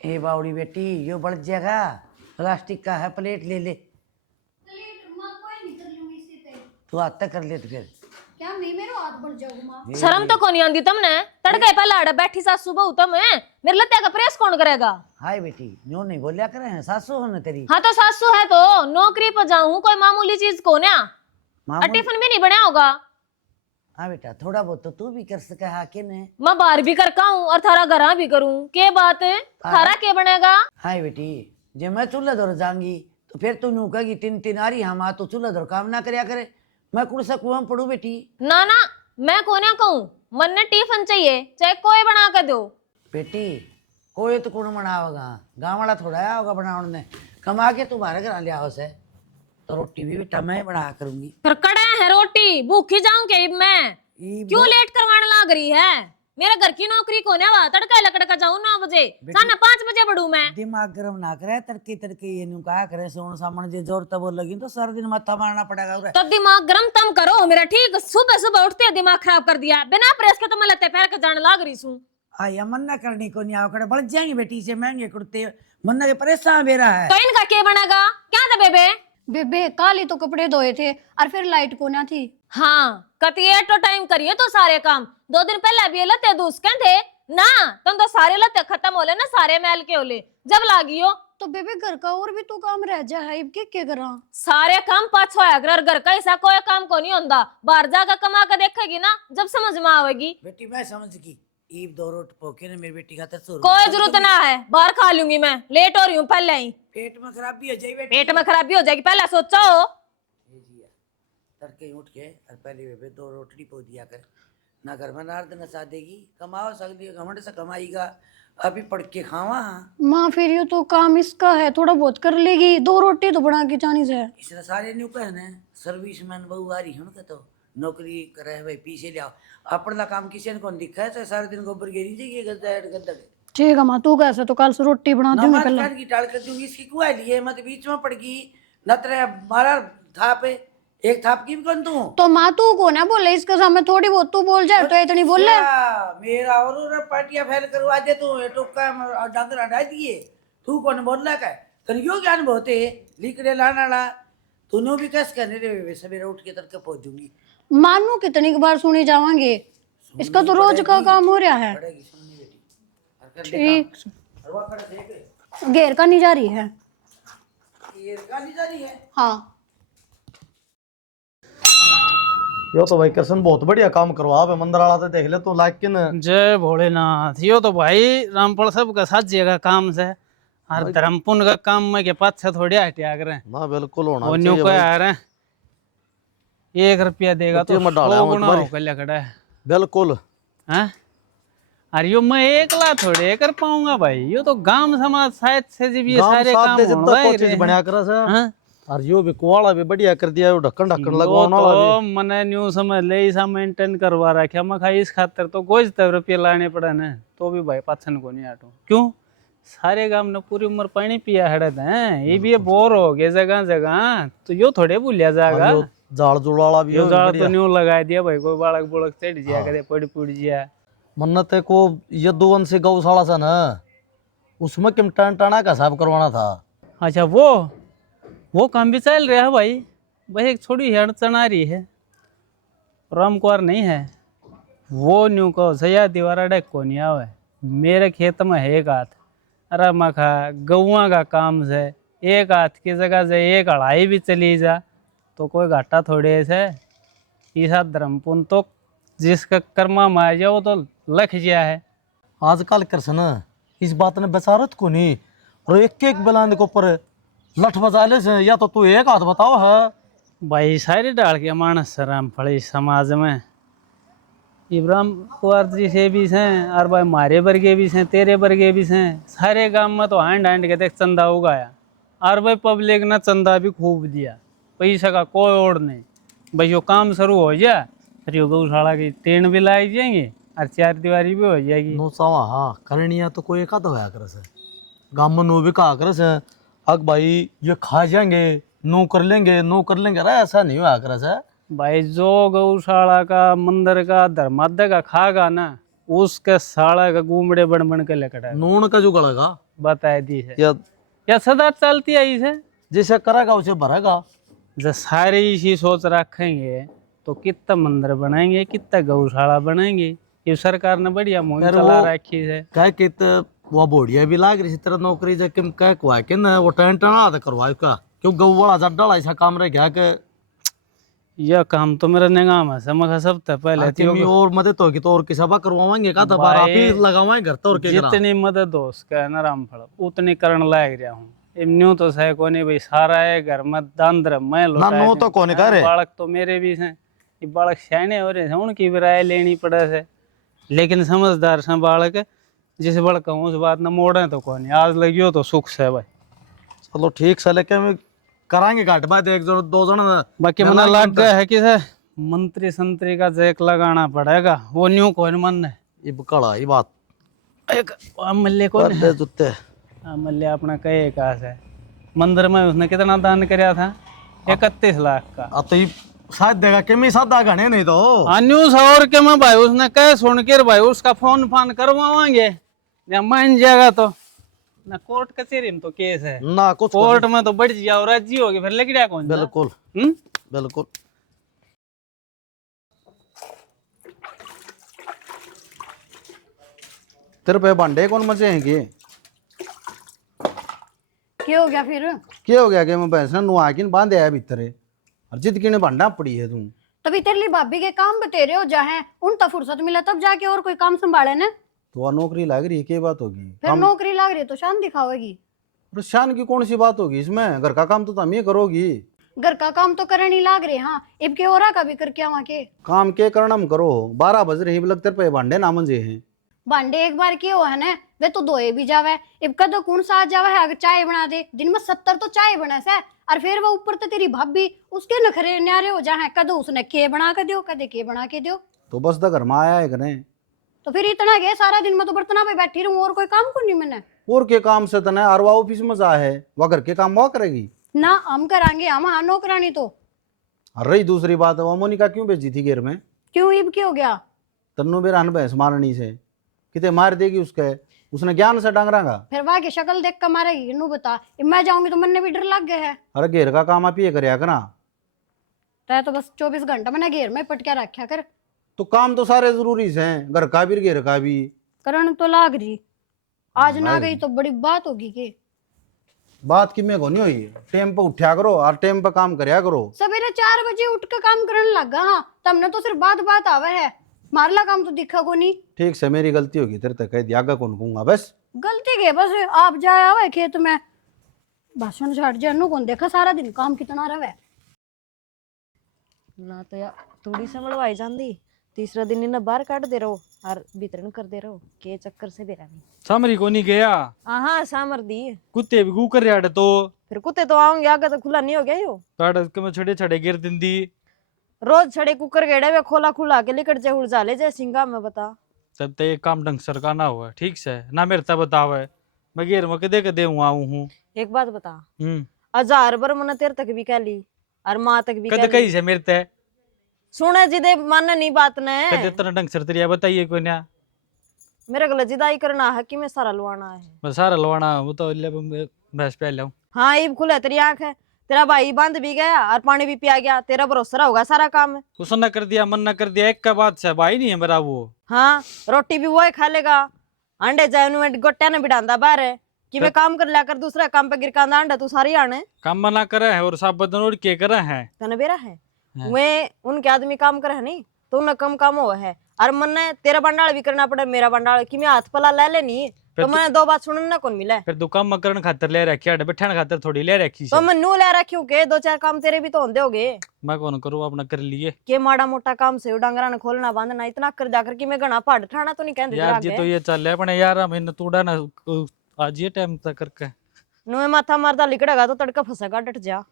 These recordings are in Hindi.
ए बावड़ी बेटी यो बढ़ जाएगा। प्लास्टिक का है, प्लेट ले ले। प्लेट माँ कोई नहीं कर लूंगी इसी पे। तू हाथ तक कर ले तो फिर क्या नहीं मेरे हाथ बढ़ जाओगे माँ। शर्म तो कोनी आंदी तुमने। तड़के पहले आड़े बैठी सासू बहू तुम मेरे लत्ते का प्रेस कौन करेगा। हाय बेटी न्यू नहीं बोलिया करे हैं, सासू हो ना तेरी। हाँ तो सासू है तो नौकरी पर जाऊं, कोई मामूली चीज को ना। मामूली- टिफिन भी नहीं बनाया होगा। हाँ बेटा थोड़ा बहुत तो तू भी कर सके हा के ने। मैं बाहर भी करका हूँ और थारा घर भी करूँ, के बात है थारा के बनेगा। हाय बेटी जे मैं चूल्हा दौर जाऊंगी तो फिर तू नू कहेगी तीन तीन आ रही हम आ तो चूल्हा दौर काम ना करया करे। मैं कुड़ सा कुआं पड़ू बेटी। ना ना मैं कोने कहूँ, मन ने टिफिन चाहिए चाहे कोई बना के दो। बेटी कोई तो कौन बनावेगा, गाँव वाला थोड़ा आया होगा बनाने ने। कमा के तुम्हारे घर लिया से तो रोटी भी बेटा मैं बना करूंगी। फिर कड़े है रोटी भूखी जाऊं क्या इब मैं। क्यों लेट करवाने लाग रही है। मेरे घर की नौकरी को ना तड़का लकड़का जाऊं 9 बजे, साढ़े 5 बजे बढ़ू मैं। दिमाग गर्म ना करे, तड़के तड़के ये नु कहा करे सोन सामने जे जोर तब लगी तो सारा दिन माथा मारना पड़ेगा उरे। तो दिमाग गरम तम करो मेरा, ठीक सुबह सुबह उठते दिमाग खराब कर दिया। बिना प्रेस के तो मैं लत्ते पैर के जाने लाग रही हूँ। आया मन्ना करनी को नहीं आवकड़े बढ़ जाएंगे बेटी से महंगे कुर्ते मन्ना के परेशान बेरा है। तो इनका क्या बनेगा, क्या था बेबे। बेबे काली तो कपड़े धोए थे और फिर लाइट को ना थी। हाँ कतिये तो टाइम करिए तो सारे काम। 2 दिन पहले भी ये लत्ते दूसके थे ना, तुम तो सारे लत्ते खत्म होले ना, सारे मैल के होले जब लागी हो। तो बेबे घर का और भी तो काम रह जा है, इब के करा। सारे काम पाछो है, घर का ऐसा कोई काम को नहीं होता। बाहर जाकर कमा कर देखेगी ना जब समझ में आवेगी। बेटी मैं समझ गई ईब दो रोट पोके ने मेरी बेटी का तो कोई जरूरत ना है, बाहर खा लूंगी मैं, लेट हो रही हूँ पहले ही। पेट में खराबी हो जाए बेटी। पेट में खराबी हो जाएगी पहले सोचो। तड़के उठ के और पहले बेबे 2 रोटली पो दिया कर ना, घर में नार्द नचा देगी कमाओ सकती है घमंड से कमाईगा अभी पढ़ के खावा। माँ फिर ये तो काम इसका है, थोड़ा बहुत कर लेगी, 2 रोटी तो बना के जानी से। इसने सारे न्यू कहने सर्विसमैन बहु आ रही है उनका तो नौकरी करे भाई पीछे ले आओ अपना काम किसी ने कौन दिखा है। सारे दिन गोबर गिरी जाइए गद्दा ठीक है माँ, तू कैसे तो कल से रोटी बना दूंगी पहले। की टाल कर दूंगी इसकी कुआ लिए मत बीच में पड़ गई नतरे मारा थाप एक थाप की भी कौन तू। तो माँ तू को ना बोले इसके सामने, थोड़ी बहुत तू बोल जाए तो इतनी बोल ले। मेरा और पार्टियां फैल करवा दे तू टोका डंगर हटा दिए तू कौन बोल रहा है तो यो ज्ञान बहुते लिखने लाना ला तूने भी कैसे कहने रे सवेरे उठ के तड़के पहुंच दूंगी। मानू कितनी बार सुनी जावांगे, इसका तो रोज का काम हो रहा है। पड़ेगी सुननी बेटी ठीक हरवा कर देख घेर का नहीं जा रही है। ये गाली जा रही है। हाँ यो तो भाई कृष्ण बहुत बढ़िया काम करवा है मंदिर वाला तो देख ले तो लेकिन जय भोलेनाथ। यो तो भाई रामफल सब का साजिएगा काम से और धर्म पुण्य का काम में के पाछे थोड़ी हटिया करे ना बिल्कुल होना वो न्यू चाहिए को भाई। आ रहे 1 रुपया देगा तो मत डाला 100 मत गुना मारी। होकर ले खड़ा है। बिल्कुल हैं अरे यो मैं एकला थोड़े कर पाऊंगा भाई, यो तो गांव समाज शायद से जी भी ये गांव सारे साथ काम दे जितना होने को चीज बनया करे से हैं। और यो भी कुवाड़ा भी बढ़िया कर दिया ढक्कन ढक्कन यो लगवाना वाला तो भी। मने न्यू समझ ले ऐसा मेंटेन करवा रखा मैं खाई इस खातर तो कुछ तो रुपये लाने पड़ा ने तो भी भाई पाछन को नहीं आटो। क्यों सारे गांव ने पूरी उम्र पानी पिया हड़त है, ये भी बोर हो गए जगह जगह तो यो थोड़े भूलिया जाएगा। यो जाड़ जुड़ वाला भी यो हो जाड़ बढ़िया। तो न्यू लगा दिया भाई, कोई बालक बुड़क चढ़ जिया करे पड़ जिया। मन्नत को यदुवन से गौशाला से ना उसमें किम टाना का हिसाब करवाना था। अच्छा वो काम भी चल रहा है भाई, भाई एक छोड़ी हेड़ चना रही है राम कुआर नहीं है वो न्यू को सया दीवारा डेक को नहीं आवे मेरे खेत में है एक हाथ। अरे मखा गौआ का काम से एक हाथ की जगह से एक अढ़ाई भी चली जा तो कोई घाटा थोड़े से ईसा धर्मपुन तो जिसका कर्मा में आ जाओ तो लख गया है। आजकल कृष्ण इस बात ने बचारत को नहीं और एक एक बलान के ऊपर लठ बजा ले से या तो तू एक हाथ बताओ है भाई सारी डाल के मानस राम फड़ी समाज में इब्राहिम कुंवर जी से भी हैं और भाई मारे वर्गे भी हैं तेरे वर्गे भी हैं। सारे गांव में तो हैंड हैंड के देख चंदा उगाया और भाई पब्लिक ने चंदा भी खूब दिया, पैसा का कोई ओर नहीं। भाई यो काम शुरू हो जाए फिर यो गौशाला की टेन भी लाई जाएंगे और 4 दीवारी भी हो जाएगी। नो चावा हाँ करनिया तो कोई एक होया करे से गांव में नो भी कहा करे से अग भाई ये खा जाएंगे नो कर लेंगे अरे ऐसा नहीं हुआ करे से। भाई जो गौशाला का मंदिर का धर्माध्य का खागा ना उसके साड़ा का गुमड़े बन बन के लेकर नून का जो गड़ेगा बता दी है या सदा चलती है इसे। जिसे करेगा उसे भरेगा। जब सारे इसी सोच रखेंगे तो कितना मंदिर बनाएंगे, कितना गौशाला बनाएंगे। ये सरकार ने बढ़िया मुहिम यार चला वो रखी है। कह के वो बोढ़िया भी लाग रही तरह नौकरी जे किम कह कुआ के ना वो टेंट ना आधा करवा उसका क्यों गऊ वाला जड्डा ऐसा काम रह गया कि यह काम तो मेरा निगाह है समझ सबसे पहले किमी और मदद होगी तो और किसा बा करवाएंगे का तो बार आप ही लगावाएंगे घर तो और के करा जितनी मदद हो उसका ना रामफल उतनी करण लाग रहा हूँ। न्यू तो सह को नहीं भाई, सारा है घर में दांद्र मैं ना नो तो कौन करे। बालक तो मेरे भी हैं, ये बालक सियाने हो रहे हैं, उनकी भी राय लेनी पड़े है। लेकिन समझदार से बालक जिस बालक उस बात न मोड़े तो कौन आज लगियो तो सुख से भाई। चलो ठीक से लेके कराएंगे घाट बात एक जन दो जन बाकी मना लग गया है कि मंत्री संतरी का जैक लगाना पड़ेगा, वो न्यू कौन मन है ये बकड़ा ये बात एक मल्ले कौन है? जुत्ते मल्ले अपना कहे का है मंदिर में उसने कितना दान कराया था 31 लाख का। अब तो ये शायद देगा कि मैं सादा घने नहीं तो न्यूज और के मैं भाई उसने कह सुन के भाई उसका फोन फान करवाएंगे या मान जाएगा तो ना कोर्ट कचहरी में तो केस है ना कुछ कोर्ट में तो बढ़ जाओ राजी होगी फिर लेके कौन बिल्कुल हम्म बिल्कुल। तेरे पे भांडे कौन मचे हैं कि क्या हो गया फिर? क्या हो गया कि मैं भैंस ने नुआ के बांधे आया भीतर और जिद की ने भांडा पड़ी है तू। तभी तेरे लिए भाभी के काम बतेरे हो जाए, उन तो फुर्सत मिला तब जाके और कोई काम संभाले ना। तो वह नौकरी लग रही है, क्या बात होगी? फिर नौकरी लग रही है तो शान दिखावेगी। और शान की कौन सी बात होगी इसमें? घर का काम तो तुम ही करोगी। घर का काम तो करने ही लाग रहे। हाँ इब के और का भी करके आवा के काम के करना हम करो 12 बज रही लग तेरे पे भांडे ना मंजे हैं। भांडे एक बार के हो है ना वे तो धोए भी जावे। इब का तो कौन सा जावे है अगर चाय बना दे दिन में 70 तो चाय बना से और फिर वो ऊपर तो तेरी भाभी उसके नखरे न्यारे हो जाए कदो उसने के बना के दियो कदे के बना के दियो। तो बस तो घर में आया है कने तो फिर इतना गए सारा दिन में तो बर्तना पे बैठी रहूं और कोई काम को नहीं मैंने। और के काम से तने और वह ऑफिस में जा है वह घर के काम वह करेगी ना हम करांगे हम हाँ नौकरानी तो। और रही दूसरी बात वो मोनिका क्यों भेजी थी घेर में? क्यों इब क्या हो गया? तन्नू बेरा भैंस मारनी से कितने मार देगी उसके उसने ज्ञान से डांगरागा। फिर वहां की शक्ल देख कर मारेगी नू बता मैं जाऊंगी तो मन भी डर लग गया है। अरे घेर का काम आप ही करया करा तय तो बस 24 घंटा मैंने घेर में पटका रखा कर। तो काम तो सारे जरूरी हैं घर का भी घेर का भी करण तो लाग रही आज ना गई तो बड़ी बात होगी के। बात की में नहीं हुई टाइम पे उठा करो और टाइम पे काम करया करो। सवेरे 4 बजे उठ के काम करने लगा। हाँ तमने तो सिर्फ बात आवे है मारला काम तो दिखा को नहीं। ठीक से मेरी गलती होगी तेरे तक कह दिया आगे कौन कहूंगा बस गलती के बस आप जाए आवे खेत में भाषण छाट जानो कौन देखा सारा दिन काम कितना रहे ना तो यार थोड़ी संभलवाई जाती तीसरा दिन इन्हें बाहर काट दे रहो और वितरण कर दे रहो के चक्कर से बेरा नहीं सामरी को नहीं गया हाँ सामर दी कुत्ते भी गू कर रहा तो फिर कुत्ते तो आऊंगे आगे तो खुला नहीं हो गया यो ताड़ के मैं छड़े छड़े गिर दिंदी रोज छड़े कुकर गेड़े में खोला खुला के लिकट जे उड़ जाले जे सिंगा में बता तब तो ये काम ढंग सर का ना हुआ ठीक से ना मेरे तब बतावे मैं गिर में कदे कदे हुआ हूँ एक बात बता 1000 बर मन तेरे तक भी कह ली और माँ तक भी कद कही से मेरे ते सुने जिदे मानने नहीं बात ने कदे तना ढंग सर तेरिया बताइए कोई ना मेरे को जिदाई करना है कि मैं सारा लुआना है मैं सारा लवाना वो तो ले भैंस पे लाऊं हाँ ईब खुला तेरी आंख है तेरा भाई बंद भी गया और पानी भी पिया गया तेरा भरोसा होगा सारा काम है कुछ ना कर दिया मन ना कर दिया एक का बात से भाई नहीं है मेरा वो हाँ रोटी भी वो ही खा लेगा अंडे जाए गोट्या ने बिठांदा बाहर है कि मैं काम कर लिया कर दूसरा काम पे गिर कांदा अंडा तू सारी आने काम मना करे है और सब बदन उड़ के करे है तने बेरा है वे उनके आदमी काम करे है नहीं तो उन्हें कम काम हुआ है और मन ने तेरा बंडाल भी करना पड़े मेरा बंडाल कि मैं हाथ पला ले लेनी तो मैंने 2 बात सुनने ना कौन मिला फिर दुकान मकरन खातर ले रखी है बैठने खातर थोड़ी ले रखी तो मैं नू ले रखी हूँ के 2-4 काम तेरे भी तो होंगे होगे मैं कौन करूँ अपना कर लिए के माड़ा मोटा काम से डांगरा ने खोलना बांधना इतना कर जाकर कि मैं घना पहाड़ ठाना तो नहीं कहते यार जी तो ये चल है अपने यार मैंने तूड़ा ना आज ये टाइम तक करके नुए माथा मारदा लिकड़ेगा तो तड़का फंसेगा डट जा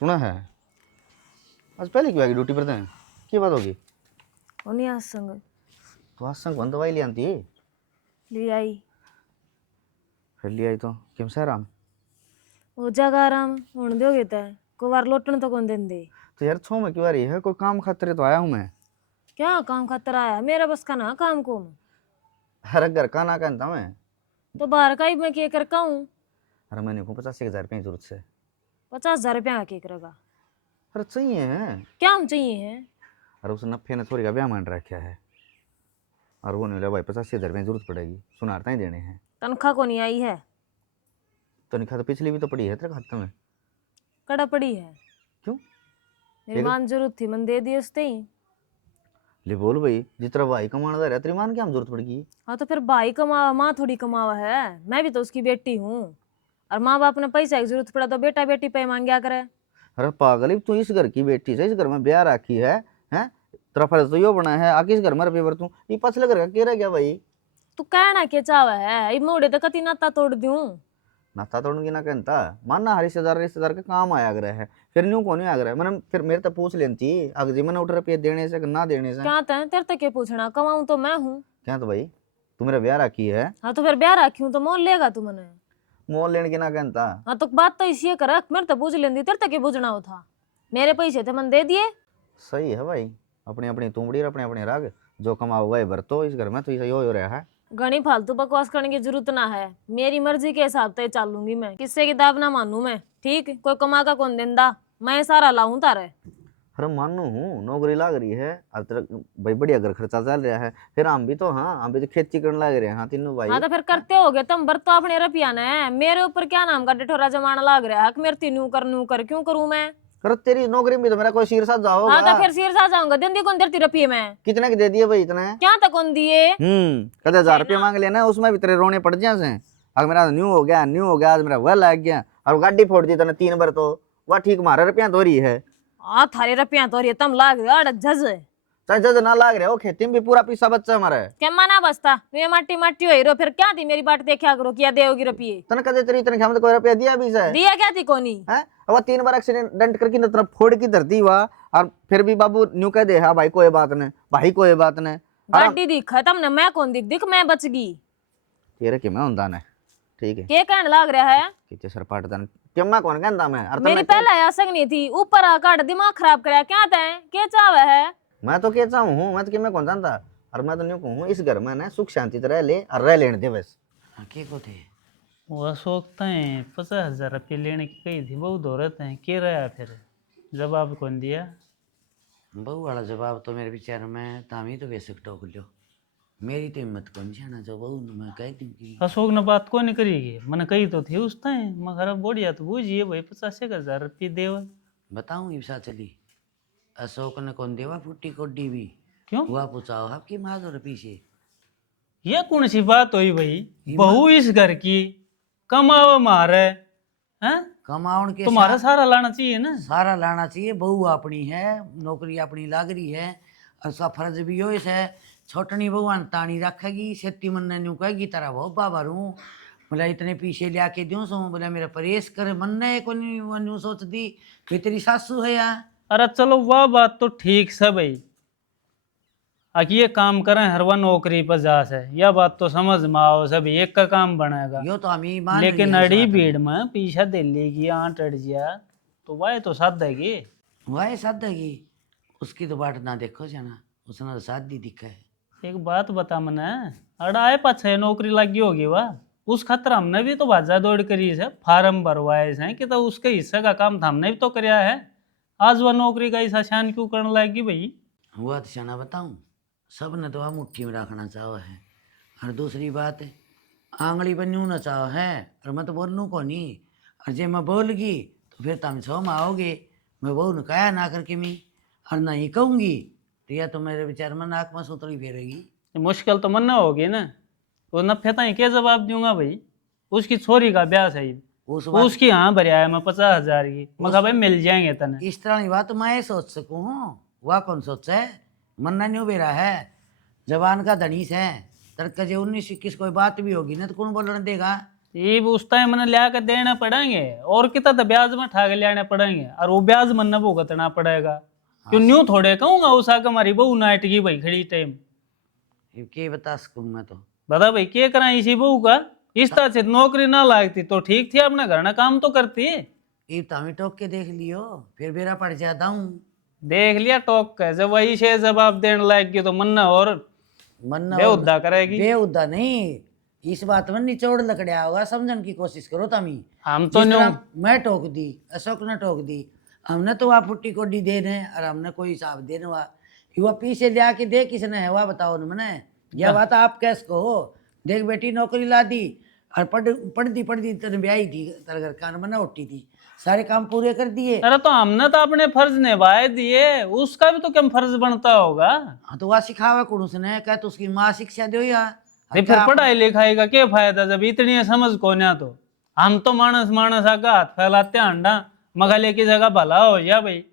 सुना है आज पहले क्यों आएगी ड्यूटी पर थे की बात होगी? उन्हीं आज संग तो आज संग दवाई ले आती है ले आई फिर ले आई तो किम से आराम वो जगह आराम होने दोगे तय को बार लोटन तो कौन देंदे तो यार छो में क्यों आ रही है कोई काम खातिर तो आया हूँ मैं क्या काम खातर आया? मेरा बस का ना काम को। अरे घर का ना कहता मैं। तो बाहर का ही मैं क्या कर हूँ? अरे मैंने को 85,000 रुपये की जरूरत से। 50,000 रुपया का क्या करेगा? अरे चाहिए है। क्या हम चाहिए है? अरे उस नफे ने छोरी का ब्याह मान रखा है और वो नहीं बोला भाई 85,000 रुपये की जरूरत पड़ेगी, सुनारता ही देने हैं। तनख्वाह को नहीं आई है? तनख्वाह तो पिछली भी तो पड़ी है तेरे खाते में। कड़ा पड़ी है। क्यों? मेरी मान जरूरत थी, मन दे दी उसते ही। ले बोल भाई, जिस तरह भाई कमाने जा रहा है तेरी मान क्या हम जरूरत पड़ेगी? हाँ तो फिर भाई कमावा, माँ थोड़ी कमावा है। मैं भी तो उसकी बेटी हूँ। और माँ बाप ने पैसा की जरूरत पड़ा तो बेटा बेटी पे मांगया करे। अरे पागल, तू इस घर की बेटी से, इस घर में ब्याह राखी है हैं? तेरा फर्ज तो यो बना है, आके इस घर में पेपर तू ये पछले घर का के रह गया भाई? तू कहना के चावा है? मोड़े तो कति नाता तोड़ दूं। नाता तोड़ूंगी ना कहता, मानना हर रिश्तेदार के काम आया कर है, फिर न्यू कौन आया कर मैंने, फिर मेरे तो पूछ लेती अगर जी मैंने 8 रुपये देने से ना देने से। क्या तय तेरे तक के पूछना, कमाऊं तो मैं हूँ। क्या तो भाई तू मेरा ब्याह राखी है? हाँ तो फिर ब्याह रखी हूँ तो मोल लेगा तू मने? मोल लेने की ना कहता। हाँ तो बात तो इसी कर, मेरे तो पूछ लेंदी, तेरे तक के पूछना हो था। मेरे पैसे थे मन दे दिए। सही है भाई, अपनी अपनी तुमड़ी और अपने अपने राग, जो कमाओ वही भरतो, इस घर में तो ऐसा हो रहा है। घनी फालतू बकवास करने की जरूरत ना है, मेरी मर्जी के हिसाब से चलूंगी मैं, किससे की दाब ना मानू मैं। ठीक, कोई कमा का कौन देंदा, मैं सारा लाऊं तारे। अरे मानू हूँ, नौकरी लाग रही है और तेरा भाई बढ़िया घर खर्चा चल रहा है, फिर हम भी तो, हाँ हम भी तो खेती करने लग रहे हैं। हाँ तीनों भाई। हाँ तो फिर करते होगे तुम, बर तो अपने रुपया ने मेरे ऊपर क्या नाम का डिठोरा जमाना लाग रहा है। मेरे तीनू कर क्यों करूं मैं? अरे तेरी नौकरी में तो मेरा कोई शीर साथ जाओ। हाँ तो फिर सिर सा जाऊंगा, दिन दी कौन देती रुपये में? कितने के दे दिए भाई? इतने क्या तक कौन दिए? कदे 1000 रुपये मांग लेना, उसमें भी तेरे रोने पड़ जाए से। अगर मेरा न्यू हो गया आज मेरा वह लग गया और गाड़ी फोड़ दी तने 3 बार, तो वह ठीक मारा रुपया तो रही है। आ थारे रुपया तो तम लाग रहे अड़ झज। चाहे जज ना लाग रहे हो, खेती में भी पूरा पैसा बच्चा हमारा है। क्या मना बसता ये माटी माटी हो रो, फिर क्या थी मेरी बाट देखा करो, क्या देगी रुपये? तने कदे तेरी तनख्वाह में तो कोई रुपया दिया भी से? दिया क्या थी कोनी है? वह 3 बार एक्सीडेंट करके ना तरफ फोड़ की धरती हुआ और फिर भी बाबू न्यू कह दे हाँ भाई कोई बात नहीं, भाई कोई बात नहीं। गाड़ी दिख खत्म ने, मैं कौन दिख मैं बच गई। तेरे के मैं होंदा ने, ठीक है के कहने लाग रहा है? किते सर पाट दन के मैं कौन कहंदा मैं? अरे मेरी पहला यासंग नहीं थी, ऊपर आ काट दिमाग खराब कराया क्या तय? के चावे है? मैं तो के चाहूं हूं, मैं तो के मैं कौन जानता। और मैं तो न्यू कहूं इस घर में ना सुख शांति तरह ले और रह लेने दे बस। के को थे वो सोचते हैं 50,000 रुपये लेने की कही थी, बहुत औरत हैं के रहा फिर जवाब कौन दिया? बहू वाला जवाब तो मेरे विचार में तामी तो वैसे टोक लो, मेरी तो हिम्मत कौन जाना जो बहू मैं कह दूं कि अशोक ने बात को नहीं करेगी, मैंने कही तो थी उस टाइम मगर अब बढ़िया तो बूझिए भाई 85,000 रुपये देव। बताऊं ईसा चली अशोक ने कौन देवा फुट्टी कोड्डी भी क्यों? हुआ पूछाओ आपकी माँ और पीछे ये कौन सी बात हुई भाई? बहू इस घर की कमावा मारे हैं, कमाउन के तुम्हारा सारा लाना चाहिए ना। सारा लाना चाहिए, बहू अपनी है, नौकरी अपनी लाग रही है और उसका फर्ज भी हो इस है। छोटनी बहू तानी रखेगी, सेती मन ने न्यू कहेगी तारा बहुत बाबा रू बोला इतने पीछे ले आके दूं सो, बोला मेरा परहेज कर मन ने को न्यू सोच दी कि तेरी सासू है या। अरे चलो वह बात तो ठीक है भाई, आखिर ये काम करें हर वन नौकरी पर जा से, यह बात तो समझ में आओ सब एक का काम बनेगा। यो तो हम ही मान लेकिन रही है अड़ी इस बात में। भीड़ में पीछा दे लेगी आंट अड़ जिया तो वह तो साध देगी। वह साधेगी, उसकी तो बाट ना देखो जाना, उसने तो साथ दी दिखा है। एक बात बता मने, अड़ाए पाछे नौकरी लगी होगी वह, उस खतर हमने भी तो भाजा दौड़ करी है, फार्म भरवाए है कि तो उसके हिस्से का काम तो हमने भी तो कराया है। आज वह नौकरी का ऐसा शान क्यों करने लगी भाई? हुआ तो शाना बताऊं, सब ने तो वह मुट्ठी में रखना चाहो है। और दूसरी बात है आंगली पर न्यू न चाहो है, और मैं तो बोलूँ को नहीं, और जे मैं बोलगी तो फिर तुम छो में आओगे, मैं बहू ने कहा ना करके मैं और ना ही कहूँगी तो या तो मेरे विचार में नाक में सुतली फेरेगी। मुश्किल तो मन होगी ना, वो नफे ही क्या जवाब दूंगा भाई? उसकी छोरी का ब्याह सही, उस बात उसकी हाँ भरिया है मैं 50,000 की, मैं कहा भाई मिल जाएंगे तने। इस तरह की बात मैं सोच सकूँ हूँ, वह कौन सोच है? मन्ना नहीं बेरा है, जवान का धनीस है, तड़का जे 19-21 कोई बात भी होगी ना तो कौन बोलने देगा? ये उस टाइम मैंने लिया कर देना पड़ेंगे और कितना तो ब्याज में ठा के लेने पड़ेंगे, और वो ब्याज मन भुगतना पड़ेगा। क्यों न्यू थोड़े कहूंगा उस आके हमारी बहू नाइट की भाई खड़ी टाइम। के बता सकूँ मैं तो। बता भाई क्या करा इसी बहू का? इस तरह से नौकरी ना लागती तो ठीक थी, अपना घर ना काम तो करती है। ये तामी टोक के देख लियो, फिर बेरा पड़ जाता हूँ। देख लिया टोक के जब वही से जवाब देने लग गई तो मन्ना और मन्ना बेहुदा करेगी। बेहुदा नहीं, इस बात में निचोड़ लकड़िया होगा, समझने की कोशिश करो तमी। हम तो जिस न्यू तरह मैं टोक दी, अशोक ने टोक दी, हमने तो वहाँ पुट्टी कोडी देने और हमने कोई हिसाब देने हुआ युवा पीछे ले आके दे किसने है वह बताओ न मैंने। यह बात आप कैसे कहो, देख बेटी नौकरी ला दी और पढ़ती तेरे ब्याही थी, तेरे घर कान में उठी थी, सारे काम पूरे कर दिए। अरे तो हमने तो अपने फर्ज निभाए दिए, उसका भी तो क्या फर्ज बनता होगा। हाँ तो वह सिखावा कौन उसने, क्या तो उसकी माँ शिक्षा दो या नहीं फिर पढ़ाई लिखाई का क्या फायदा जब इतनी समझ को ना। तो हम तो मानस मानस आगा हाथ फैलाते अंडा मगले की जगह भला हो जा भाई।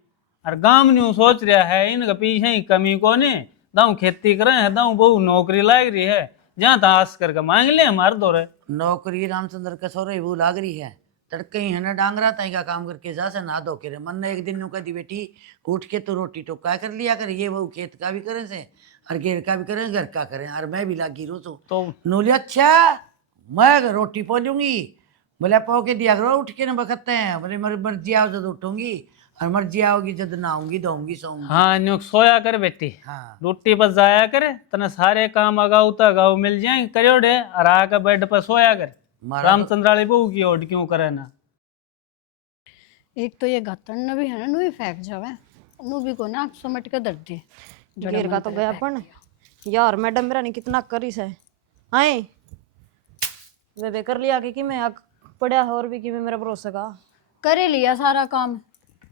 और गांव न्यू सोच रहा है इनका पीछे ही कमी को ने दाऊ खेती करे है, दाऊ बहु नौकरी लाग रही है, जहाँ ताश करके मांग ले हमारे दौरे। नौकरी रामचंद्र के सोरे वो लाग रही है, तड़के ही है ना डांगरा ताई का काम करके जा से ना धो के रे। मन ने एक दिन नु कदी बेटी उठ के तो रोटी टोका कर लिया कर, ये वो खेत का भी करे से और घेर का भी करें, घर का करें, और मैं भी लागी रो तो नूली अच्छा मैं रोटी पोलूंगी, बोले पो के दिया करो उठ के ना बखते हैं, बोले मेरी मर्जी आओ जब उठूंगी और मर्जी आओगी जब नहाऊंगी धोऊंगी सोऊंगी। हाँ न्यू सोया कर बेटी, हाँ रोटी पर जाया करे तना सारे काम अगाऊ तगाऊ मिल जाए करियो डे और आकर बेड पर सोया कर। रामचंद्राली बहू की ओढ़ क्यों करे ना। एक तो ये गतन न भी है ना, नु ही फेंक जावे, नु भी को ना समट के दर्द दे गिर का तो गया पण यार मैडम मेरा ने कितना करी से आए वे कर लिया कि मैं पढ़ा है और भी कि मेरा भरोसा का करे लिया सारा काम।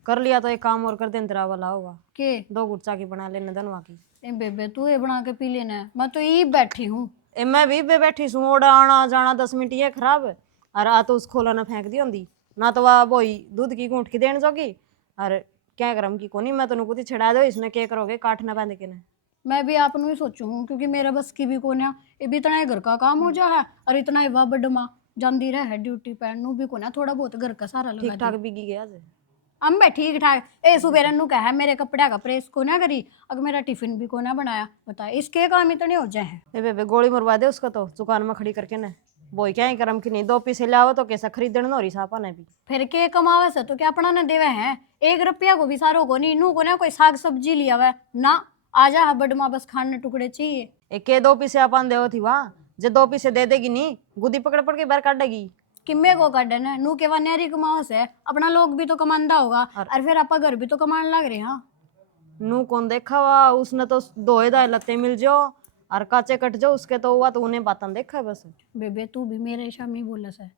कर लिया तो एक काम और कर दे तेरा वाला होगा के 2 गुच्छा की बना लेने धनवा की। ए बेबे तू ये बना के पी लेना है, मैं तो यही बैठी हूँ। ए मैं भी बे बैठी सू ओड़ा आना जाना 10 मिनट ये खराब है और आ तो उस खोला ना फेंक दी होंगी ना तो वह बोई दूध की घूंट की देने जोगी और क्या करम की कोनी मैं तो कुछ छिड़ा दो इसने क्या करोगे काटना बांध के ना। मैं भी आप ही सोचू हूँ क्योंकि मेरा बस की भी कोन्या ये भी इतना ही घर का काम हो जा है और इतना ही वाह बड्डमा जांदी रहे ड्यूटी पे नू भी कोना थोड़ा बहुत घर का सारा लगा ठीक ठाक बिगी गया जे हम बे ठीक ठाक ए सुबेरन नु कहा मेरे कपड़े का प्रेस को ना करी अगर मेरा टिफिन भी को ना बनाया बता इसके काम इतने हो जाए हैं। ए बे गोली मरवा दे उसका तो दुकान में खड़ी करके ना बोई क्या ही करम की नहीं 2 पैसे लाओ तो कैसा खरीदन नो रही सापा ने भी फिर के कमावे से तो क्या अपना न देवे हैं 1 रुपया को भी सारो को नहीं नू को ना कोई साग सब्जी लिया हुआ ना आजा है बडमा बस खाने टुकड़े चाहिए एक 2 पैसे अपन देव थी वहां जे 2 पैसे दे देगी नहीं गुदी पकड़ पड़ के बाहर काटेगी किम्मे को काटन है नू के वा न्यारी कमाओ से अपना लोग भी तो कमांदा होगा और फिर आपा घर भी तो कमाने लग रहे। हाँ नू कौन देखा हुआ उसने तो 2 दाए लत्ते मिल जाओ और काचे कट जाओ उसके तो हुआ तो उन्हें बातन देखा है बस। बेबे तू भी मेरे शामी बोला से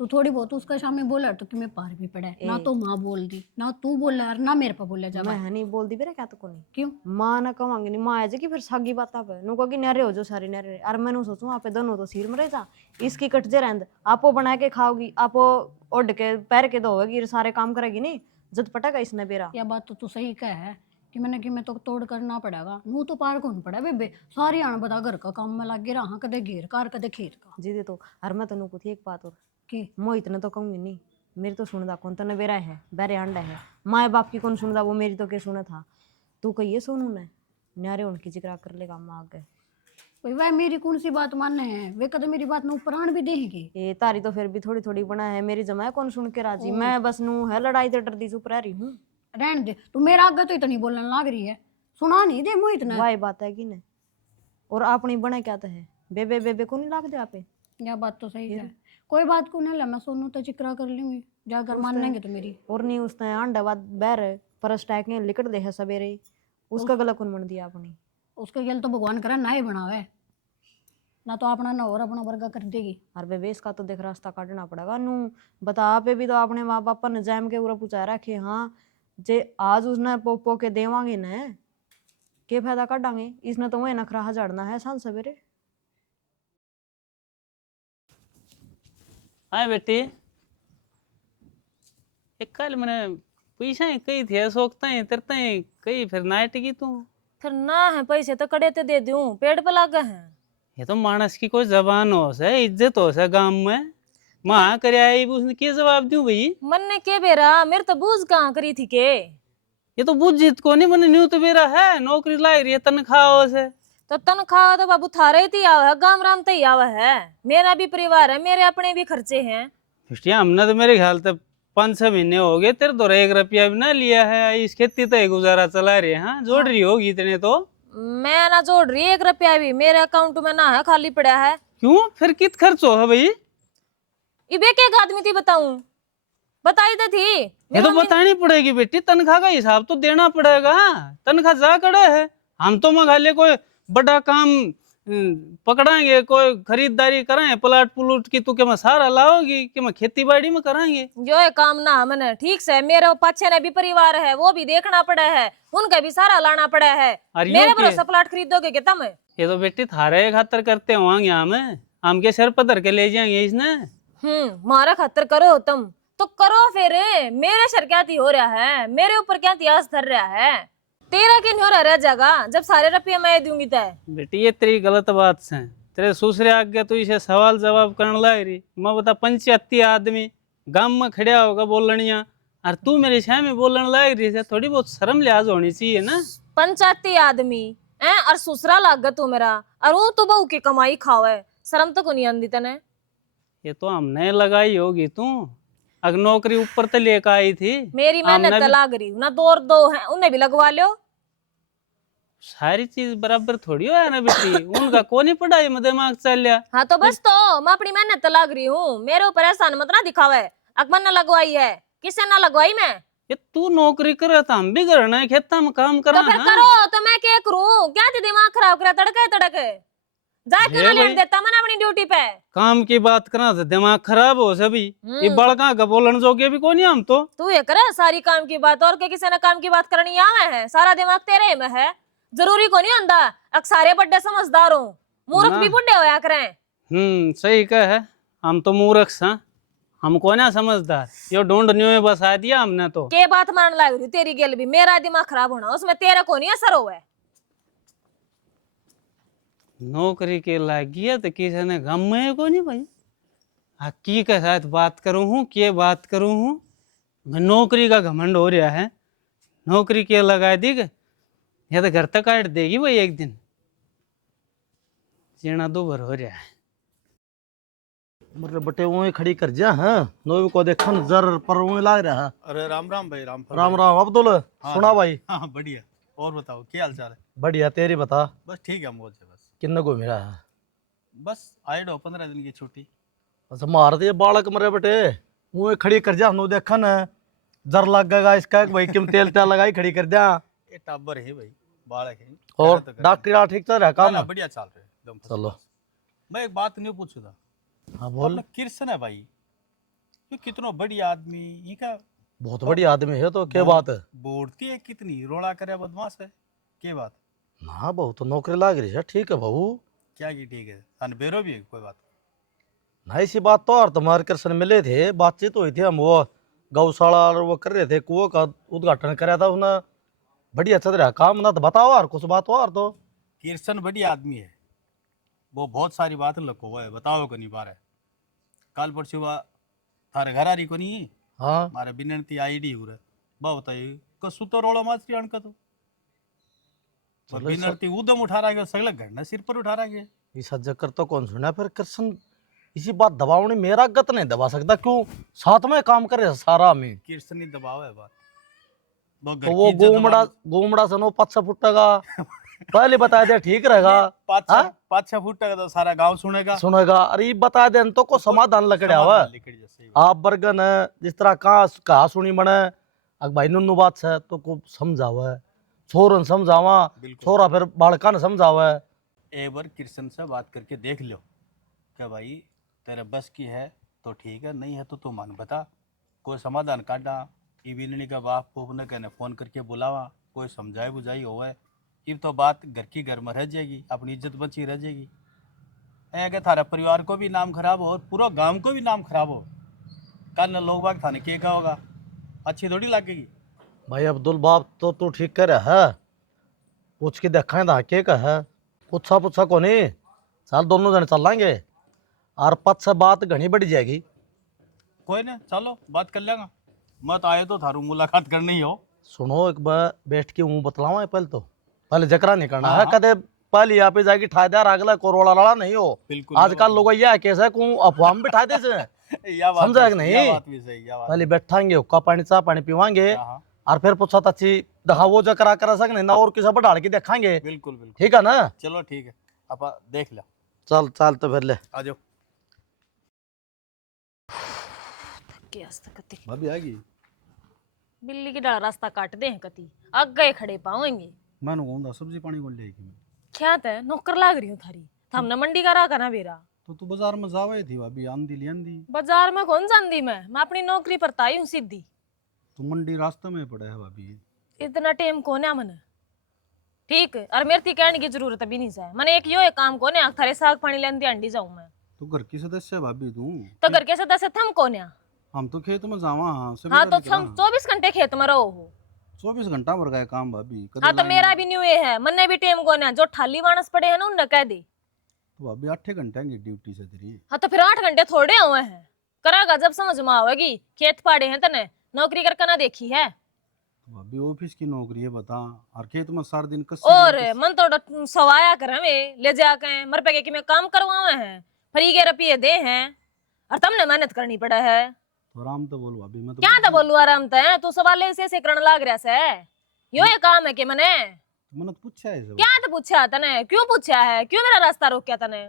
तू थोड़ी बहुत उसका शामी बोला तो तुम्हें पार भी पड़ा है ना तो माँ बोल दी ना तू बोला और ना मेरे पे बोला जा मैं नहीं बोल दी बेरा क्या तो को नहीं क्यों माँ ना कहूंगी नहीं माँ आ जाएगी फिर सागी बात पे नू कहोगी न्यारे हो जाओ सारे न्यारे और मैंने सोचूं आप दोनों तो सिर में रह जा इसकी कट जे रहंद आपो बना के खाओगी आपो ओढ़ के पैर के धोएगी सारे काम करेगी नहीं जद पटेगा इसने बेरा। यह बात तो तू सही कह है कि मैं तो तोड़ करना पड़ेगा नू तो पार कौन पड़ा बेबे सारी आन बता घर का काम में लगे रहा कदे घेर कार कदे खेत का जी दे तो और मैं तेन कुछ एक बात और कि मोहित ने तो कहूंगी नहीं मेरी तो सुनदा कौन तने बेरा है बेरे अंडा है माए बाप की कौन सुनदा वो मेरी तो क्या सुना था तू कहिए सोनू ने न्यारे उनकी जिक्र कर लेगा माँ आगे भाई वह मेरी कौन सी बात मानने हैं वे कदे मेरी बात नू प्राण भी देंगे ये तारी तो फिर भी थोड़ी थोड़ी बना है मेरी जमाए कौन सुन के राजी मैं बस नू है लड़ाई तो डरदी चुप रह रही हूँ रहने दे तू मेरा आगे तो इतनी बोलने लग रही है सुना नहीं दे मोहित ने वाही बात है कि ने और अपनी बना क्या तो है बेबे बेबे को नहीं लाग दे आपे यह बात तो सही है कोई बात को नहीं मैं सोनू तो चिकरा कर लूंगी जाकर मान लेंगे तो मेरी और नहीं उसने अंडा बाद बैर परस टैक ने लिकट दे है सवेरे उसका गला कौन बन दिया अपनी उसके खेल तो भगवान करे ना ही बनावे ना तो अपना ना और अपना वर्गा कर देगी और बेबे इसका तो देख रास्ता काटना पड़ेगा नू बता पे भी तो अपने माँ बापा ने जैम के पूरा पूछा रखे हाँ जे आज उसने पो के देवांगे न के फायदा काटांगे इसने तो वही नखरा हजाड़ना है सांझ सवेरे। हाँ बेटी एक कल मैंने पैसा ही कही थे सोचता है तेरता है कही फिर नाइट की तू फिर ना है पैसे तो कड़े ते दे दूं पेड़ पे लागा है। ये तो मानस की कोई जबान हो से इज्जत हो से गांव में माँ करे आई उसने क्या जवाब दूं भाई मन ने के बेरा मेरे तो बूझ कहाँ करी थी के ये तो बुझ जीत को नहीं मैंने न्यू तो बेरा है नौकरी लाई रही है तनख्वाह से तो तनख्वाह तो बाबू थारे ही आवा है गांव राम ते आवा है मेरा भी परिवार है मेरे अपने भी खर्चे हैं। हमने तो मेरे ख्याल से 5-6 महीने हो गए तेरे तो 1 रुपया भी ना लिया है। इस खेती तो गुजारा चला रही है। हाँ जोड़ रही होगी इतने तो। मैं ना जोड़ रही 1 रुपया भी मेरे अकाउंट में ना है, खाली पड़ा है। क्यों फिर कित खर्च हो है भाई? इबे एक आदमी थी बताऊं, बताई तो थी। ये तो बतानी पड़ेगी बेटी, तनख्वाह का हिसाब तो देना पड़ेगा। तनख्वाह जा कड़ा है। हम तो मंगा ले कोई बड़ा काम पकड़ाएंगे, कोई खरीदारी कराएं, प्लाट प्लूट की तू के मैं सारा लाओगी कि मैं खेती बाड़ी में कराएंगे। जो है काम ना हमने ठीक से, मेरे पाछे ने भी परिवार है, वो भी देखना पड़ा है, उनका भी सारा लाना पड़ा है। अरे मेरे यो के- भरोसा प्लाट खरीदोगे क्या तुम? ये तो बेटी थारे खातर करते होंगे। हम के सर पर धर के ले जाएंगे इसने। मारा खातर करो तुम तो करो फिर। मेरे सर क्या ती हो रहा है, मेरे ऊपर क्या इतिहास धर रहा है, तेरा क्यों नहीं हो रहा जाएगा जब सारे रुपये मैं दूंगी तय। बेटी ये तेरी गलत बात से तेरे दूसरे आगे तू इसे सवाल जवाब करने लग रही। मैं बता 85 आदमी गांव में खड़िया होगा बोलनिया, और तू मेरे सामने बोलने लग रही है। थोड़ी बहुत शर्म लिहाज होनी चाहिए ना। पंचायती आदमी है और सुसरा लागत तू मेरा, और वो तो बहू की कमाई खावे, शर्म तो को नहीं आंदी तने। ये तो हमने लगाई होगी तू। अगर नौकरी ऊपर तो लेकर आई थी। मेरी हमने मेहनत भी- लाग रही ना, दो हैं उन्हें भी लगवा लो। सारी चीज बराबर थोड़ी हो ना बेटी। उनका कौन ही पढ़ाई में दिमाग चल लिया। हाँ तो बस, तो मैं अपनी मेहनत लाग रही हूँ, मेरे ऊपर एहसान मत ना दिखावे। अकबर ने लगवाई है, किसने ना लगवाई मैं? ये तू नौकरी करे तो हम भी करना है, खेता में काम तो करना फिर है। करो, तो मैं क्या करूँ? क्या थी दिमाग खराब करा तड़के तड़के? जा क्यों ना ये लेट भाई- देता मैं अपनी ड्यूटी पे। काम की बात करा तो दिमाग खराब हो सभी। ये बड़का का बोलन जोगे भी कौन हम तो। तू ये करे सारी काम की बात, और क्या किसी ने काम की बात करनी आवे है? सारा दिमाग तेरे में है, जरूरी को नहीं आंदा। अक सारे बड़े समझदार हो, मूर्ख भी ना। बुढ़े होया करें। सही कह है। हम तो मूर्ख सा, हम कौन है समझदार। यो ढूंढ न्यू में बसा दिया हमने तो। के बात मान लाग रही तेरी गेल भी, मेरा दिमाग खराब होना उसमें तेरा को नहीं असर हुआ है। नौकरी के लागी है तो किसी ने गम में को नहीं भाई। की के साथ बात करूं हूँ, के बात करूं हूँ। मैं नौकरी का घमंड हो रहा है। नौकरी के लगा दी के या तो घर तक काट देगी भाई एक दिन। जीना दुभर हो रहा है। मतलब बटे वो खड़ी कर जा। हाँ नो को देखन जर पर वो लाग रहा है। अरे राम राम भाई, राम राम राम अब्दुल। सुना भाई। हाँ बढ़िया। और बताओ क्या हाल चाल है? बढ़िया तेरी बता। बस ठीक है, मौज है बस। किन्ने को मिला है? बस आए 15 दिन की छुट्टी। अच्छा मार दे बालक मरे बटे। वो खड़ी कर जा नो देखन जर लगेगा इसका भाई किम तेल तेल लगाई खड़ी कर दिया। ये टाबर है भाई, बालक है। और मेहनत तो कर। डॉक्टर ठीक चल रहा काम? ना, बढ़िया चल रहे एकदम first चलो। class। मैं एक बात नहीं पूछू था। हाँ बोल। अपना कृष्ण है भाई, ये कितना बढ़िया आदमी, ये का बहुत बड़ी आदमी है तो क्या बात है? बोलती है कितनी रोड़ा करे बदमाश है, क्या बात? हाँ बहुत तो नौकरी लाग रही है। ठीक है बहू। क्या की ठीक है, सन बेरो भी है कोई बात? ना इसी बात तो और तुम्हारे कृष्ण मिले थे, बातचीत हुई थी। हम वो गौशाला और वो कर रहे थे, कुओं का उद्घाटन कराया था उसने। बढ़िया चल रहा काम ना। तो बताओ और कुछ बात हो और तो। कृष्ण बढ़िया आदमी है, वो बहुत सारी बात लको हुआ है, बताओ को नहीं पा रहा है। कल परसों हुआ थारे घर आ रही को नहीं, हाँ मारे बिनती आईडी हो रहा है। बा बताइए कसु तो रोड़ा माचरी अणका तो चलो बिनती उदम उठा रहा है, सगला घरना सिर पर उठा रहा है। इस चक्कर तो कौन सुना फिर कृष्ण इसी बात दबावने मेरा गत नहीं दबा सकता। क्यों साथ में काम करे सारा में। कृष्ण नहीं दबाव है बात। तो वो गोमड़ा से नो 5 फुटेगा पहले बता दे ठीक रहेगा। हाँ? 5-6 फुट का तो सारा गांव सुनेगा। सुनेगा। अरे ये बता दे तो को समाधान लकड़े हुआ। आप बर्गन है जिस तरह कहा सुनी बने अग भाई नुन्नू बात से तो को समझावे, छोरन समझावा, छोरा फिर बालका ने समझावे। एक बार कृष्ण से बात करके देख लो क्या भाई तेरे बस की है तो ठीक है, नहीं है तो तू मन बता, कोई समाधान काटा। इबिननी का बाप को न कहने फोन करके बुलावा, कोई समझाए बुझाई होवे। ये तो बात घर की घर में रह जाएगी, अपनी इज्जत बची रह जाएगी। अगर थारा परिवार को भी नाम खराब हो और पूरा गांव को भी नाम खराब हो, कल न लोग बाग थाने क्या होगा, अच्छी थोड़ी लगेगी। भाई अब्दुल बाप तो तू ठीक कर है। पूछ के देखा था के का है। पूछा को नहीं चल दोनों जने चल लेंगे और 5 से बात घनी बढ़ जाएगी। कोई ना, चलो बात कर लेंगे। मत आए तो थारू मुलाकात करनी हो। सुनो एक बार बैठ के मुँह बतलावा पहले जकरा नहीं करना है। कदे पहले यहाँ पे जाके ठादेदार अगला कोरोड़ा लड़ा नहीं हो। बिल्कुल आजकल लोग यह कैसे को अफवाह में बिठा दे से या बात समझा कि भी- नहीं? या बात भी सही, या बात पहले बैठांगे हुक्का पानी चाह पानी पीवांगे हाँ, हाँ, और फिर पूछा अच्छी दहा वो जो करा सकने ना और किसी पर डाल के देखांगे। बिल्कुल बिल्कुल। ठीक है ना? चलो ठीक है, आप देख लो, चल चल तो फिर ले। आ जाओ। भाभी आ गई। बिल्ली की डाल रास्ता काट दे हैं कति अग गए खड़े पावेंगे। मैंने कहूँगा सब्जी पानी बोल लेगी मैं। क्या है नौकर लाग रही हूँ थारी हमने मंडी का रहा ना बेरा तो तू बाजार में जावे थी भाभी, आंधी ली आंधी। बाजार में कौन जानती मैं अपनी नौकरी पर ताई हूँ सीधी। तो मंडी रास्ते में पड़े है भाभी। इतना टाइम कौन है मन ठीक है और मेरे थी कहने की जरूरत भी नहीं है मैंने एक काम कौन है थारे साग पानी लेने अंडी जाऊं मैं। तो घर की सदस्य है भाभी तू। तो घर के सदस्य थम कौन है। हम तो खेत में जावा। हाँ तो हम 24 घंटे खेत में रहो हो। 24 घंटा भर गए काम भाभी। हाँ तो मेरा भी न्यू है मन्ने भी टाइम कौन है जो ठाली मानस पड़े हैं ना उन्हें कह दे। तो भाभी 8 घंटे की ड्यूटी से तेरी। हाँ तो फिर 8 घंटे थोड़े हुए हैं करागा जब समझ में आवेगी खेत पाड़े हैं तने नौकरी करके ना देखी है। तो भाभी ऑफिस की नौकरी है बता और खेत में सारा दिन कस। और मन तो सवाया कर हमें ले जाके मर पे कि मैं काम करवावे हैं फ्री के रुपये दे हैं और तुमने मेहनत करनी पड़ा है। तो आराम तो बोल भाभी। मैं तो क्या तो बोलू आराम तो तू सवाल ऐसे करने लाग रहा से यो ये काम है कि मैंने मैंने तो पूछा है सब। क्या तो पूछा तने क्यों पूछा है क्यों मेरा रास्ता रोका तने।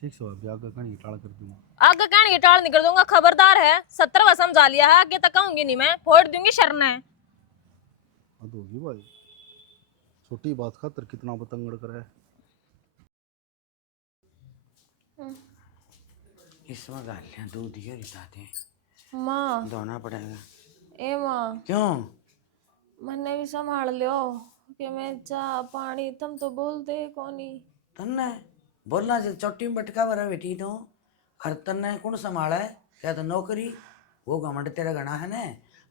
ठीक से भाभी आगे कहीं टाल कर दूंगा। आगे कहने की टाल नहीं कर दूंगा खबरदार है 70वां समझा लिया है आगे तक आऊंगी नहीं मैं फोड़ दूंगी शरण है। हद होगी भाई, छोटी बात खातर कितना बतंगड़ करे। इसमें गालियाँ दूध ही रिताते माँ धोना पड़ेगा। ए माँ क्यों? मन्ने भी संभाल लियो कि मैं चाह पानी तुम तो बोलते कोनी। तन्ने बोलना से चोटी में बटका भरा बेटी तो और तन्ने कौन संभाला है? क्या तो नौकरी वो घमंड तेरा घना है ने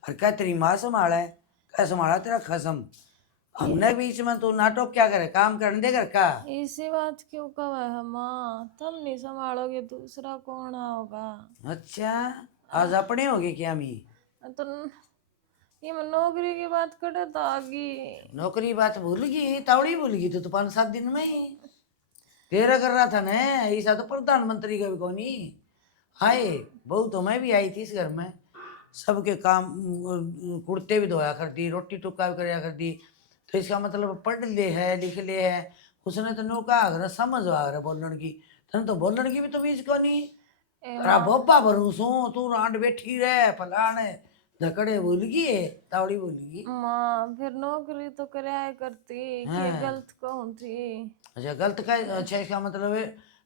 और क्या तेरी माँ संभाला है? क्या संभाला तेरा खसम? हमने बीच में तू नाटक क्या करे काम करने दे घर का। इसी बात क्यों कहा है माँ तुम नहीं संभालोगे दूसरा कौन होगा। अच्छा आज अपने हो गए क्या मी? तो ये मैं नौकरी की बात करे तो आगी नौकरी बात भूल गई तावड़ी भूल गई तो 5-7 दिन में ही तेरा कर रहा था ने ऐसा तो प्रधानमंत्री का भी कौन ही आए बहू तो मैं भी आई थी इस घर में सबके काम कुर्ते भी धोया कर दी रोटी टुक्का भी कराया कर दी। तो इसका मतलब पढ़ ले है लिख ले है उसने तो नौका अगर समझ आ रहा बोलने की तने तो बोलने की भी तो बीज को नहीं तेरा बोपा भरूसू तू रांड बैठी रहे फलान धकड़े भूल गई तावड़ी भूल गई। माँ फिर नौकरी तो कराया करती हाँ। कि गलत कहूँ थी। अच्छा गलत का अच्छा इसका मतलब है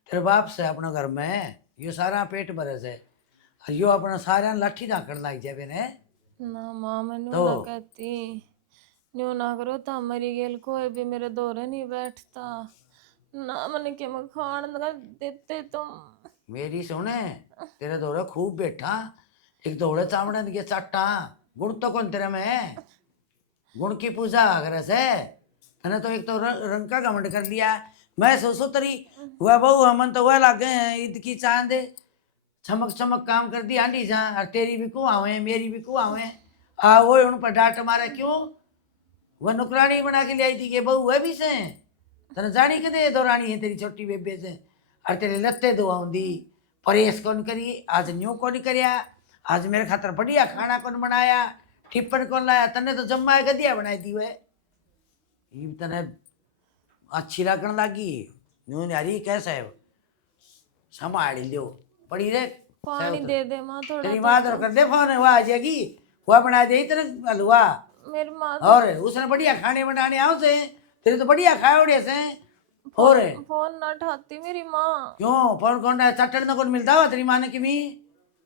तेरे बाप से अपना घर में यो सारा पेट भरे से और यो अपना सारा लाठी झाकड़ लग जाए ने। ना माँ मैं तो? ना कहती न्यू ना करो तो मरी गेल कोई भी मेरे दौरे नहीं बैठता ना मन के मैं खान लगा देते तुम। मेरी सुने तेरे दौड़े खूब बैठा एक दौड़े चावड़े दिए चाटा गुण तो कौन तेरे में गुण की पूजा अगर से तने तो एक तो रंग का घमंड कर लिया। मैं सोचो तरी हुआ बहू हमन तो वह लागे हैं ईद की चांद चमक चमक काम कर दी आंटी जा और तेरी भी को आवे मेरी भी को आवे आ वो उन पर डांट मारा क्यों वह नुकरानी बना के ले आई थी कि बहू है भी से तने जानी के दे दौरानी है तेरी छोटी बेबे से और तेरे लत्ते दुआऊंदी परहेज कौन करी आज न्यू कौन करिया आज मेरे खातर बढ़िया खाना कौन बनाया टिप्पण कौन लाया तने तो जम्मा गदिया बनाई थी वे ये तने अच्छी लगन लगी न्यू नारी कैसा है संभाल लियो पड़ी रे पानी दे दे माँ थोड़ा तेरी माँ तो कर दे फोन वो आ जाएगी वो बना दे तेरे हलवा मेरी माँ और उसने बढ़िया खाने बनाने आओ से तेरे तो बढ़िया खाए उड़े से और फोन ना उठाती मेरी माँ। क्यों फोन कौन चट्टन ना कौन मिलता हुआ तेरी माँ ने किमी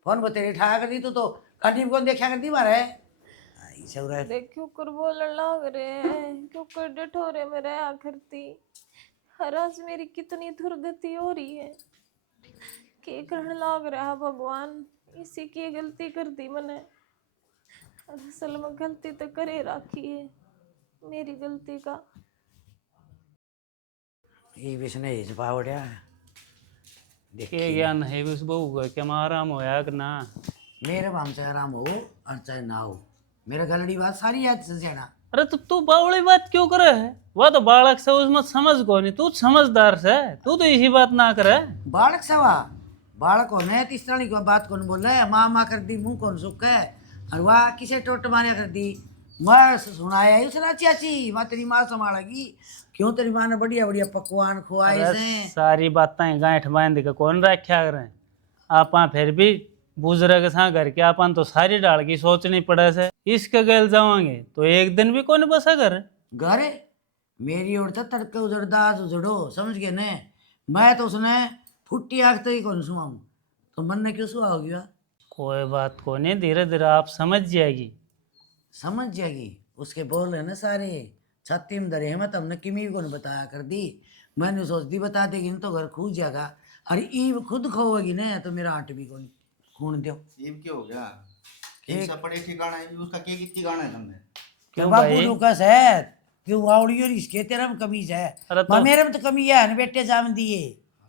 फोन बतेरे ठा कर दी तो काटी कौन देखा करती मारे देखो कर बोलने लग रहे क्यों कर डठोरे मेरे आखिरती हरास मेरी कितनी दुर्गति हो रही है के करने लग रहा भगवान इसी की गलती कर दी मैंने असल में गलती तो करे राखी है मेरी गलती का ये विष्णु इस पावड़िया के ज्ञान है उस बहू का क्या आराम होया कि ना मेरे बाम से आराम हो और चाहे ना हो मेरा गलड़ी बात सारी याद से जाना। अरे तो तू बावड़ी बात क्यों करे है वह तो बालक से उसमें समझ को नहीं तू समझदार से तू तो इसी बात ना करे। बालक सवा बालक होने तीस तरह की बात कौन बोल रहा है, माँ माँ कर दी मुंह कौन सुख है, और वाह किसे टोट मारिया कर दी। मैं सुनाया ही उसने चाची माँ तेरी माँ संभालेगी, क्यों तेरी माँ ने बढ़िया बढ़िया पकवान खुआए अरे से। सारी बातें गांठ बांध के कौन रखा करें, आपा फिर भी बुजुर्ग सा घर के आपन तो सारी डाल की सोचनी पड़े से। इसके गल जावांगे तो एक दिन भी कौन बसा घर। घर मेरी ओर तो तड़के उजड़दा आज उजड़ो, समझ गए ने। मैं तो उसने फुट्टी आग तक ही कौन सुनाऊं, तो मन ने क्यों सुहा हो गया। कोई बात को नहीं, धीरे धीरे आप समझ जाएगी। समझ जाएगी, उसके बोल है ना सारे छाती में धरे हैं, मैं तुमने किमी को नहीं बताया कर दी। मैंने सोच दी बता देगी नहीं तो घर खूज जाएगा, अरे ईव खुद खोएगी ना तो मेरा आंट भी कौन खून दो। ये क्या हो गया, एक सपड़े ठिकाना है उसका के कितनी गाना है तुमने। क्यों बाबू भाई? रुकस है क्यों आवड़ी और इसके तेरा में कमीज है। अरे माँ तो मेरे में तो कमी है ना बेटे जाम दिए,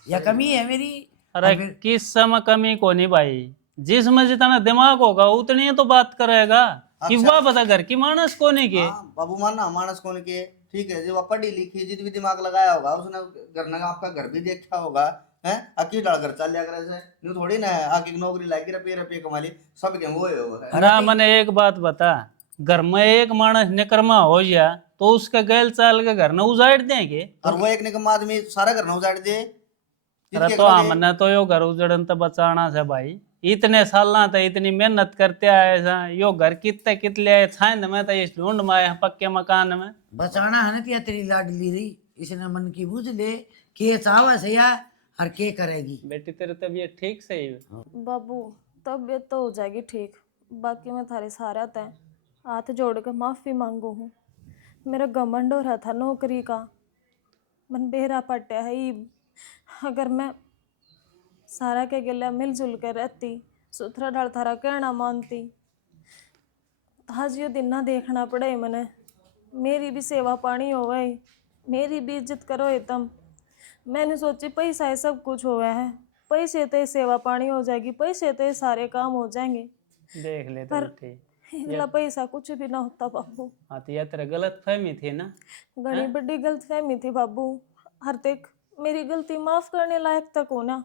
या कमी है मेरी। अरे फिर किस समय कमी को नहीं भाई, जिसमें जितना दिमाग होगा उतनी ही तो बात करेगा। कि अच्छा। वाह बता घर की मानस को नहीं के। हाँ, बाबू मानना मानस कौन के, ठीक है जो पढ़ी लिखी जित भी दिमाग लगाया होगा उसने घर ना आपका घर भी देखा होगा है। अकी डाल घर चल लिया करे से यूं थोड़ी ना है, आके नौकरी लागी रुपये कमा ली सब के वो है। ना मैंने एक बात बता, घर में एक मानस निकर्मा हो गया तो उसके गैल चाल के घर न उजाड़ देंगे। और वो एक निकम्मा आदमी सारा घर ना उजाड़ दे। अरे तो हमने तो यो घर उजड़न तो बचाना से भाई, इतने साल तो इतनी मेहनत करते आए सा, यो घर कितने कितले छांद में तो इस ढूंढ में आए पक्के मकान में। बचाना है ना तिया तेरी लाडली रही, इसने मन की बुझ ले के चावा से या और के करेगी। बेटी तेरी तबीयत ठीक से ही? बाबू तबीयत तो हो जाएगी ठीक, बाकी मैं थारे सारा तय हाथ जोड़ के माफ़ी मांगू हूँ। मेरा घमंड हो रहा था नौकरी का, मन बेरा पट्या है ही। अगर मैं सारा के गिला मिलजुल कर रहती, सुथरा ढाल थारा कहना मानती, आज यो दिन ना देखना पड़े मने। मेरी भी सेवा पानी हो गई, मेरी भी इज्जत करो तम। मैंने सोची पैसा है सब कुछ हुआ है, पैसे तो सेवा पानी हो जाएगी, पैसे तो सारे काम हो जाएंगे। देख ले पर बेटी, इतना पैसा कुछ भी ना होता बाबू। हाँ तो यह तेरा गलत फहमी थी ना। बड़ी बड़ी गलत फहमी थी बाबू। हर तक मेरी गलती माफ करने लायक तक हो ना,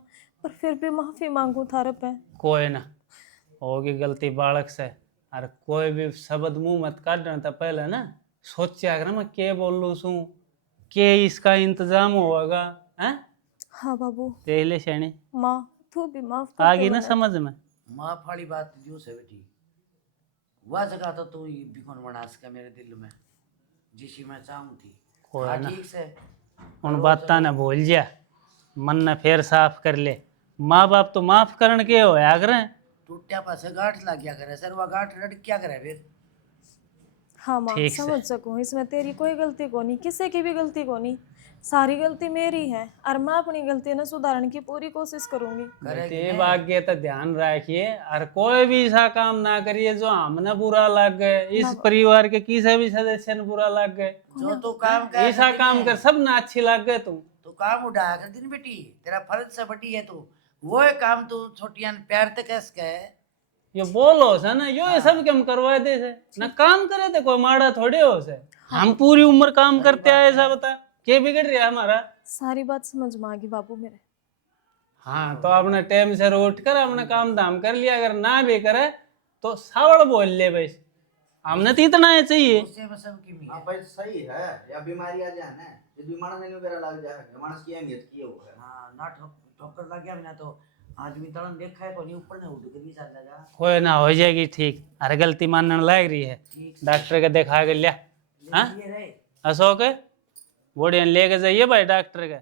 पर फिर भी माफी मांगू थारे पे। कोई ना होगी गलती बालक से, और कोई भी शब्द मुंह मत काटना था पहले ना सोचा कर मैं के बोलूं सू, के इसका इंतजाम होगा हैं। हाँ बाबू। देख ले शैनी, माँ तू भी माफ कर आ दे गई ना मने। समझ में। माँ फाड़ी बात जो से बेटी, वह जगह तो तू भी कौन बना सका मेरे दिल में, जिसी मैं चाहूँ थी। कोई हाँ ना, ठीक से उन बातां ने भूल जा, मन ने फिर साफ कर ले। माँ बाप तो माफ करने के होया करें। टूटिया पासे गांठ लग गया करे सर, वह गांठ रट क्या करे फिर। हाँ माँ ठीक से। समझ सकूँ, इसमें तेरी कोई गलती को नहीं, किसी की भी गलती को नहीं, सारी गलती मेरी है, और मैं अपनी गलती न सुधारने की पूरी कोशिश करूंगी। बेटे भाग्य तो ध्यान रखिए, और कोई भी ऐसा काम ना करिए जो हमने बुरा लग गए, इस परिवार के किसी भी सदस्य ने बुरा लग गए। जो तू काम कर ऐसा काम कर सब ना अच्छी लग गए तुम। तो काम उठाया कर दिन बेटी, तेरा फर्ज से बड़ी है तू, वो है काम तू छोटियां प्यार तक कैस के ये बोलो से ना, यो ये सब के हम करवा दे से ना, काम करे थे कोई माड़ा थोड़े हो से। हम पूरी उम्र काम करते आए, ऐसा बता के बिगड़ रहा है हमारा। सारी बात समझ में आ गई बाबू मेरे। हाँ तो अपने टाइम से उठ कर अपने काम धाम कर लिया, अगर ना भी करे तो सावड़ बोल ले भाई, हमने तो इतना ही चाहिए। उससे में सब की मी हाँ है। भाई सही है, या बीमारी आ जाए ना, इस बीमारी में वगैरह लग जाए, मानस की अहमियत की वो है। हाँ ना ठोकर लग गया ना तो आदमी तड़न देखा है कोई ऊपर ने उठ के भी चल लगा। कोई ना हो जाएगी ठीक, अरे गलती मानने लग रही है, ठीक डॉक्टर के दिखा के लिया। हाँ ये रहे अशोक बोड़िया लेके जाइए भाई डॉक्टर के।